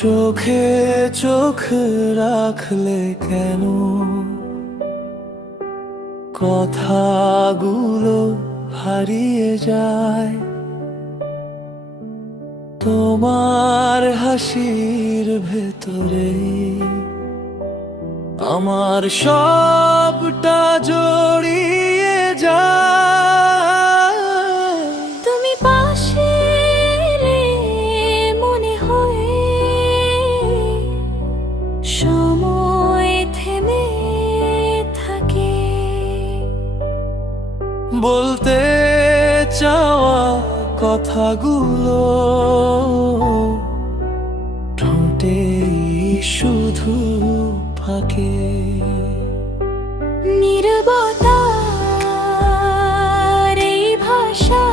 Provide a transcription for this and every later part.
চোখে চোখ রাখলে কেন কথাগুলো হারিয়ে যায়। তোমার হাসির ভেতরে আমার সবটা জড়িয়ে যায়। তুমি পাশে এলে মনে হয় সময় থেমে থাকে। বলতে চাওয়া কথাগুলো ঠোঁটে শুধু ফাঁকে। নীরবতার এই ভাষা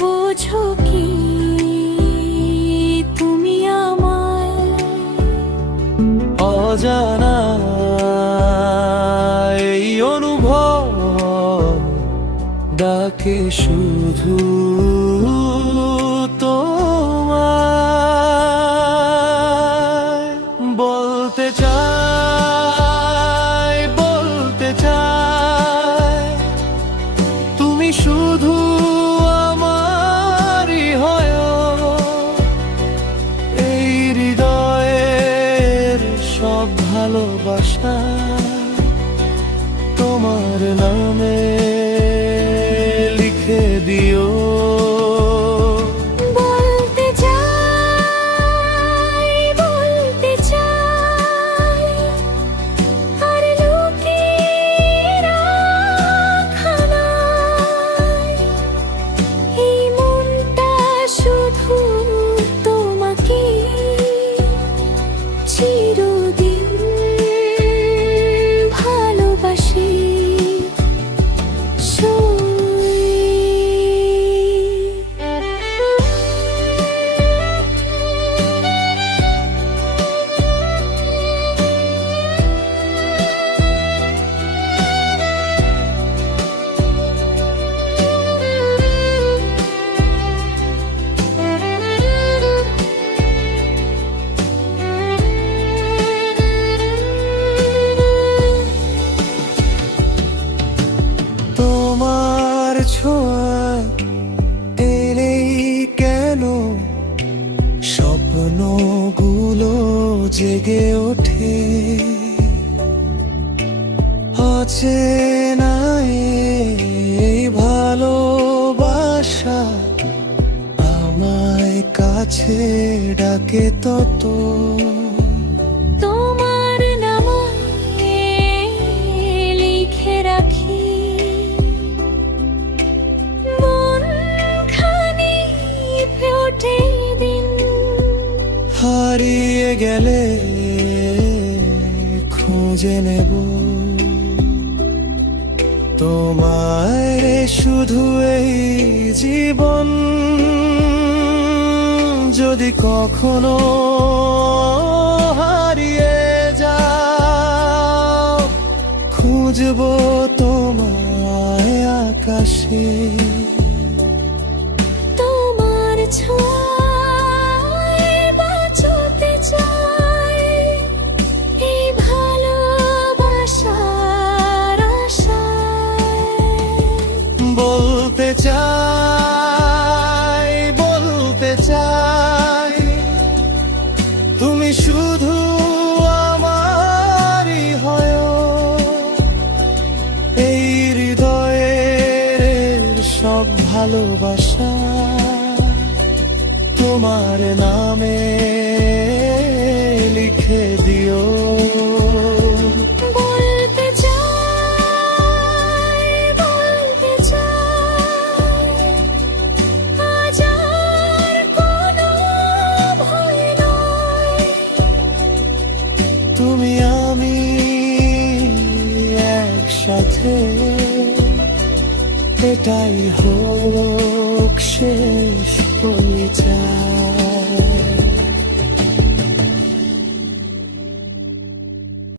বোঝো কি তুমি আমায়? অজানা এই অনুভব ডাকে শুধু তোমায়। বলতে চাই তুমি শুধু আমারই হয়। এই হৃদয়ের সব ভালোবাসা তোমার নামে লিখে দিও। বলতে চাই আর লুকিয়ে রাখা নাই। এই মনটা শুধু তোমাকে চিরদিন ভালোবাসি। তোমার ছোঁয়ায় এলেই কেন স্বপ্নগুলো জেগে ওঠে। অচেনা এই ভালোবাসা আমায় কাছে ডাকে তত। তোমার নাম লিখে রাখি মনখানি ওঠে দিন। হারিয়ে গেলে খুঁজে নেব তোমায় শুধু এই জীবন। যদি কখনো হারিয়ে যাও খুঁজবো তোমায় আকাশে। তোমার ছোঁয়ায় বাঁচতে চাই এই ভালোবাসার আশায়। বলতে চাই তুমি শুধু আমারই হয়। এই হৃদয়ের সব ভালোবাসা তোমার নামে লিখে দিও। বলতে চাই আজ আর কোনো ভয় নয়। তুমি আমি একসাথে এটাই হোক শেষ পরিচয়।